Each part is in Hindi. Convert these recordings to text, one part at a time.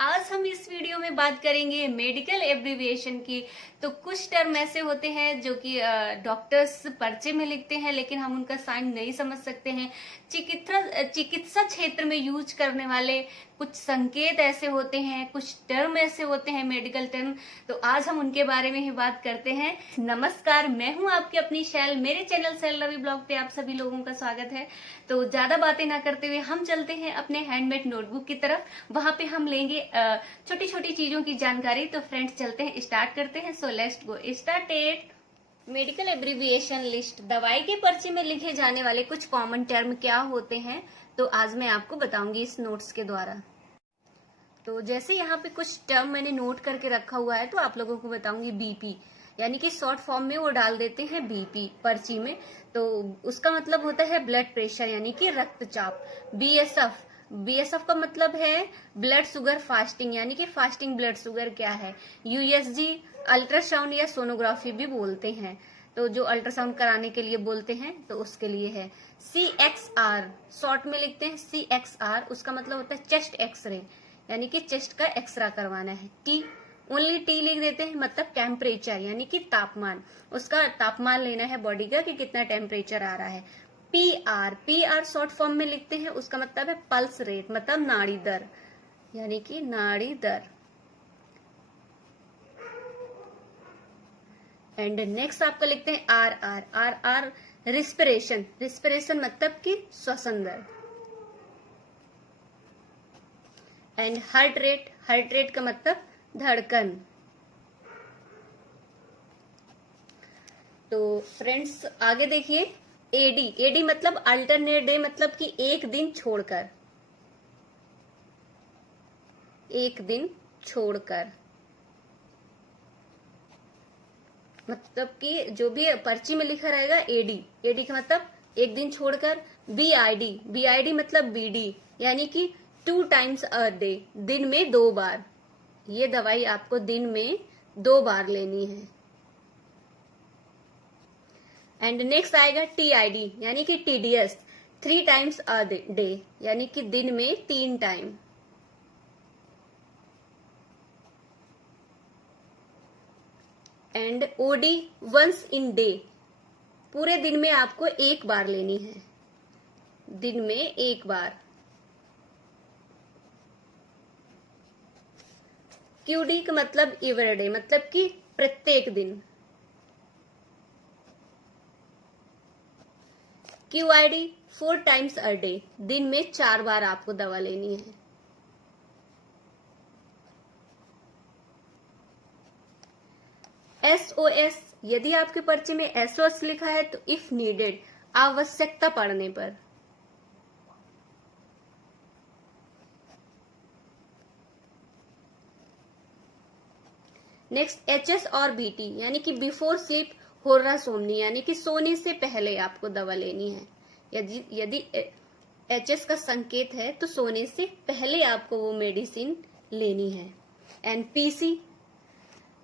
आज हम इस वीडियो में बात करेंगे मेडिकल एब्रिविएशन की। तो कुछ टर्म ऐसे होते हैं जो कि डॉक्टर्स पर्चे में लिखते हैं, लेकिन हम उनका साइन नहीं समझ सकते हैं। चिकित्सा क्षेत्र में यूज करने वाले कुछ संकेत ऐसे होते हैं, कुछ टर्म ऐसे होते हैं, मेडिकल टर्म। तो आज हम उनके बारे में ही बात करते हैं। नमस्कार, मैं हूं आपकी अपनी शैल। मेरे चैनल शैल रवि ब्लॉग पे आप सभी लोगों का स्वागत है। तो ज्यादा बातें ना करते हुए हम चलते हैं अपने हैंडमेड नोटबुक की तरफ। वहां पे हम लेंगे छोटी छोटी चीजों की जानकारी। तो फ्रेंड्स चलते हैं, स्टार्ट करते हैं। So let's go started. Medical abbreviation list. दवाई के पर्चे में लिखे जाने वाले कुछ कॉमन टर्म क्या होते हैं, तो आज मैं आपको बताऊंगी इस नोट्स के द्वारा। तो जैसे यहाँ पे कुछ टर्म मैंने नोट करके रखा हुआ है, तो आप लोगों को बताऊंगी। बीपी यानी कि शॉर्ट फॉर्म में वो डाल देते हैं बीपी पर्ची में, तो उसका मतलब होता है ब्लड प्रेशर यानी कि रक्तचाप। बीएसएफ का मतलब है ब्लड शुगर फास्टिंग, यानी कि फास्टिंग ब्लड शुगर क्या है। यूएसजी अल्ट्रासाउंड या सोनोग्राफी भी बोलते हैं, तो जो अल्ट्रासाउंड कराने के लिए बोलते हैं तो उसके लिए है। सीएक्सआर शॉर्ट में लिखते हैं सीएक्सआर, उसका मतलब होता है चेस्ट एक्सरे, यानी कि चेस्ट का एक्सरा करवाना है। टी ओनली टी लिख देते हैं, मतलब टेम्परेचर यानी कि तापमान, उसका तापमान लेना है बॉडी का कि कितना टेम्परेचर आ रहा है। पीआर शॉर्ट फॉर्म में लिखते हैं, उसका मतलब है पल्स रेट, मतलब नाड़ी दर, यानी कि नाड़ी दर। एंड नेक्स्ट आपका लिखते हैं आर रिस्पिरेशन मतलब कि श्वसन दर। एंड हार्ट रेट का मतलब धड़कन। तो फ्रेंड्स आगे देखिए, एडी मतलब अल्टरनेट डे, मतलब कि एक दिन छोड़कर, मतलब कि जो भी पर्ची में लिखा रहेगा एडी का मतलब एक दिन छोड़कर। बीआईडी मतलब बीडी, यानी कि 2 times a day, दिन में 2 बार। ये दवाई आपको दिन में 2 बार लेनी है। एंड नेक्स्ट आएगा टीआईडी, यानी कि टीडीएस, 3 times a day, यानी कि दिन में 3 time. And OD once in day, पूरे दिन में आपको 1 बार लेनी है, दिन में 1 बार। क्यूडी का मतलब एवरीडे, मतलब कि प्रत्येक दिन। क्यूआईडी 4 times a day, दिन में 4 बार आपको दवा लेनी है। एसओएस, यदि आपके पर्चे में एसओएस लिखा है तो इफ नीडेड, आवश्यकता पड़ने पर। नेक्स्ट एचएस और बीटी, यानी कि बिफोर स्लीप होरासोमनी, यानी कि सोने से पहले आपको दवा लेनी है। यदि एचएस का संकेत है तो सोने से पहले आपको वो मेडिसिन लेनी है। एंड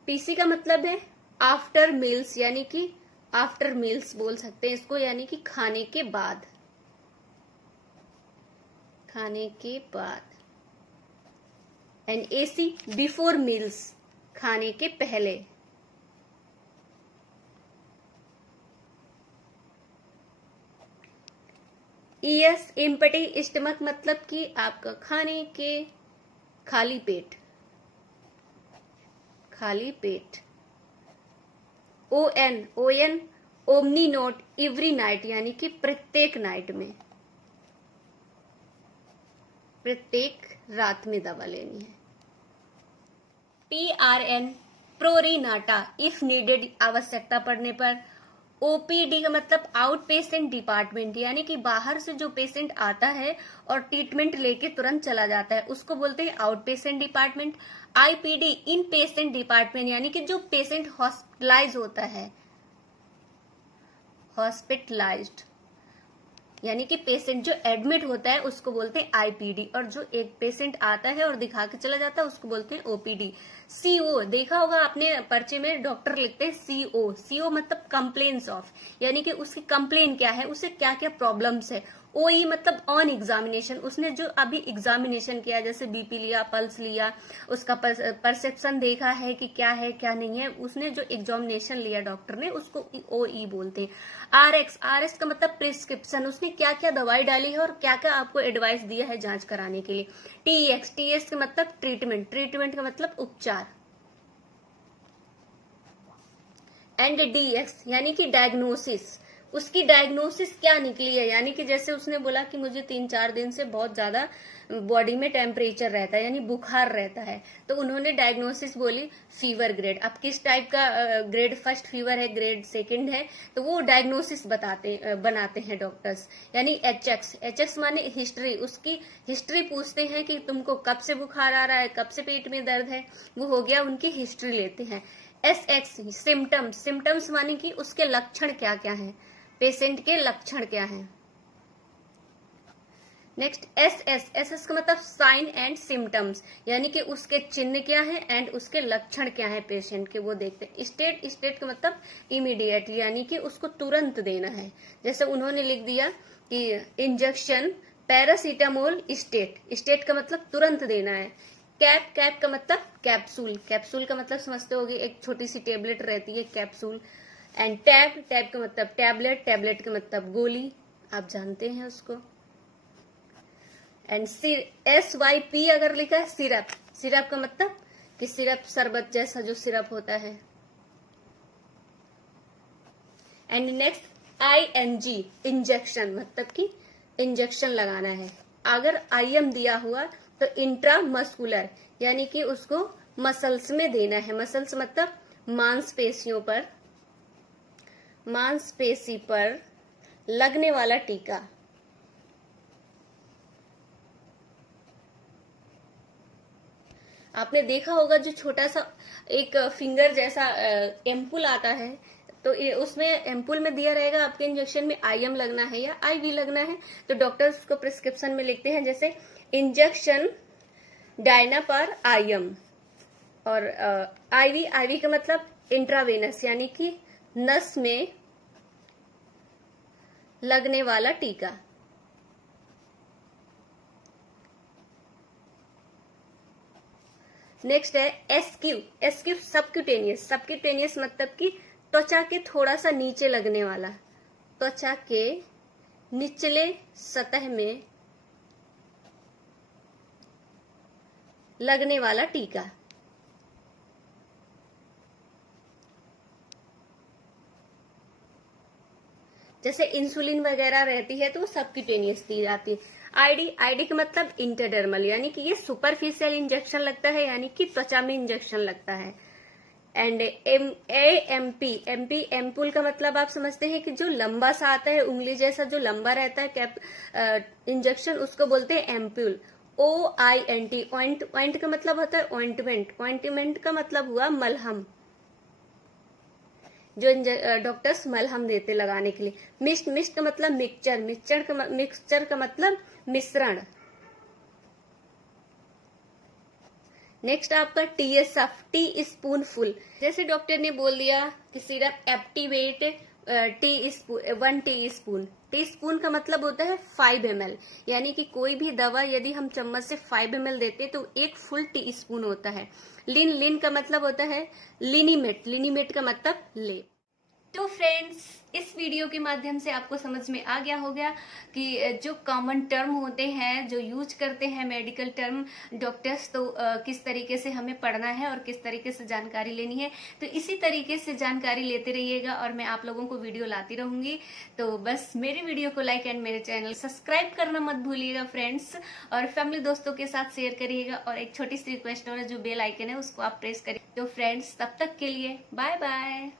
पीसी का मतलब है आफ्टर मील्स, यानी कि आफ्टर मील्स बोल सकते हैं इसको, यानी कि खाने के बाद। एंड एसी बिफोर मील्स, खाने के पहले। ईएस एम्पटी स्टमक, मतलब कि आपका खाने के खाली पेट। ON omni nocte every night, यानी कि प्रत्येक नाइट में, प्रत्येक रात में दवा लेनी है। पीआरएन प्रोरिनाटा, इफ नीडेड, आवश्यकता पड़ने पर। ओपीडी का मतलब आउट पेशेंट डिपार्टमेंट, यानी कि बाहर से जो पेशेंट आता है और ट्रीटमेंट लेके तुरंत चला जाता है, उसको बोलते हैं आउट पेशेंट डिपार्टमेंट। आईपीडी इन पेशेंट डिपार्टमेंट, यानी कि जो पेशेंट हॉस्पिटलाइज होता है, यानी कि पेशेंट जो एडमिट होता है उसको बोलते हैं आईपीडी, और जो एक पेशेंट आता है और दिखा के चला जाता है उसको बोलते हैं ओपीडी। सीओ देखा होगा आपने, पर्चे में डॉक्टर लिखते हैं सीओ मतलब कंप्लेन्स ऑफ, यानी कि उसकी कंप्लेन क्या है, उसे क्या क्या प्रॉब्लम्स है, OE मतलब ऑन एग्जामिनेशन, उसने जो अभी एग्जामिनेशन किया, जैसे बीपी लिया, पल्स लिया, उसका परसेप्शन देखा है कि क्या है क्या नहीं है, उसने जो एग्जामिनेशन लिया डॉक्टर ने, उसको OE बोलते हैं। RX का मतलब प्रिस्क्रिप्शन, उसने क्या क्या दवाई डाली है और क्या क्या आपको एडवाइस दिया है जांच कराने के लिए। TX का मतलब ट्रीटमेंट का मतलब उपचार। एंड DX यानी कि डायग्नोसिस, उसकी डायग्नोसिस क्या निकली है, यानी कि जैसे उसने बोला कि मुझे 3-4 दिन से बहुत ज्यादा बॉडी में टेम्परेचर रहता है, यानी बुखार रहता है, तो उन्होंने डायग्नोसिस बोली फीवर ग्रेड। अब किस टाइप का ग्रेड, फर्स्ट फीवर है, ग्रेड सेकंड है, तो वो डायग्नोसिस बनाते हैं डॉक्टर्स। यानी HX माने हिस्ट्री, उसकी हिस्ट्री पूछते हैं कि तुमको कब से बुखार आ रहा है, कब से पेट में दर्द है, वो हो गया, उनकी हिस्ट्री लेते हैं। SX सिम्टम्स माने कि उसके लक्षण क्या क्या हैं, पेशेंट के लक्षण क्या हैं। नेक्स्ट SS का मतलब साइन एंड सिम्टम्स, यानी कि उसके चिन्ह क्या है एंड उसके लक्षण क्या है पेशेंट के, वो देखते हैं। स्टेट का मतलब इमीडिएटली, यानी कि उसको तुरंत देना है। जैसे उन्होंने लिख दिया कि इंजेक्शन पैरासीटामोल, स्टेट का मतलब तुरंत देना है। कैप का मतलब कैप्सूल का मतलब समझते होगे, एक छोटी सी टेबलेट रहती है कैप्सूल। एंड टैब का मतलब टैबलेट का मतलब गोली, आप जानते हैं उसको। एंड SYP अगर लिखा है सिरप का मतलब कि सिरप, शरबत जैसा जो सिरप होता है। एंड नेक्स्ट ING इंजेक्शन, मतलब कि इंजेक्शन लगाना है। अगर IM दिया हुआ तो इंट्रामस्कुलर, यानी कि उसको मसल्स में देना है। मसल्स मतलब मांसपेशी पर लगने वाला टीका। आपने देखा होगा जो छोटा सा एक फिंगर जैसा एम्पुल आता है, तो उसमें एम्पुल में दिया रहेगा आपके इंजेक्शन में IM लगना है या IV लगना है, तो डॉक्टर्स उसको प्रिस्क्रिप्शन में लिखते हैं, जैसे इंजेक्शन डायनापार IM। और IV का मतलब इंट्रावेनस, यानी कि नस में लगने वाला टीका। नेक्स्ट है SQ सबक्यूटेनियस मतलब कि त्वचा के थोड़ा सा नीचे लगने वाला, त्वचा के निचले सतह में लगने वाला टीका। जैसे इंसुलिन वगैरह रहती है तो वो सबक्यूटेनियस दी जाती है। आईडी का मतलब इंटरडर्मल, यानी कि ये सुपरफिशियल इंजेक्शन लगता है, यानी कि त्वचा में इंजेक्शन लगता है। एंड एमपी एम्पुल का मतलब आप समझते हैं कि जो लंबा सा आता है, उंगली जैसा जो लंबा रहता है इंजेक्शन, उसको बोलते हैं एम्पुल। OINT ऑइंट का मतलब होता है ऑइंटमेंट का मतलब हुआ मलहम, जो डॉक्टर्स मलहम देते लगाने के लिए। मिस्ट का मतलब मिक्सचर का मतलब मिश्रण। नेक्स्ट आपका TSF टी स्पून फुल, जैसे डॉक्टर ने बोल दिया कि सिरप एक्टिवेट 1 टी स्पून का मतलब होता है 5 ml, यानी कि कोई भी दवा यदि हम चम्मच से 5 ml देते हैं तो 1 फुल टी स्पून होता है। लिन का मतलब होता है लिनीमेट का मतलब ले। तो फ्रेंड्स, इस वीडियो के माध्यम से आपको समझ में आ गया होगा कि जो कॉमन टर्म होते हैं, जो यूज करते हैं मेडिकल टर्म डॉक्टर्स, तो किस तरीके से हमें पढ़ना है और किस तरीके से जानकारी लेनी है। तो इसी तरीके से जानकारी लेते रहिएगा और मैं आप लोगों को वीडियो लाती रहूंगी। तो बस मेरे वीडियो को लाइक एंड मेरे चैनल सब्सक्राइब करना मत भूलिएगा फ्रेंड्स, और फैमिली दोस्तों के साथ शेयर करिएगा। और एक छोटी सी रिक्वेस्ट और है, जो बेल आइकन है उसको आप प्रेस करिए। तो फ्रेंड्स, तब तक के लिए बाय बाय।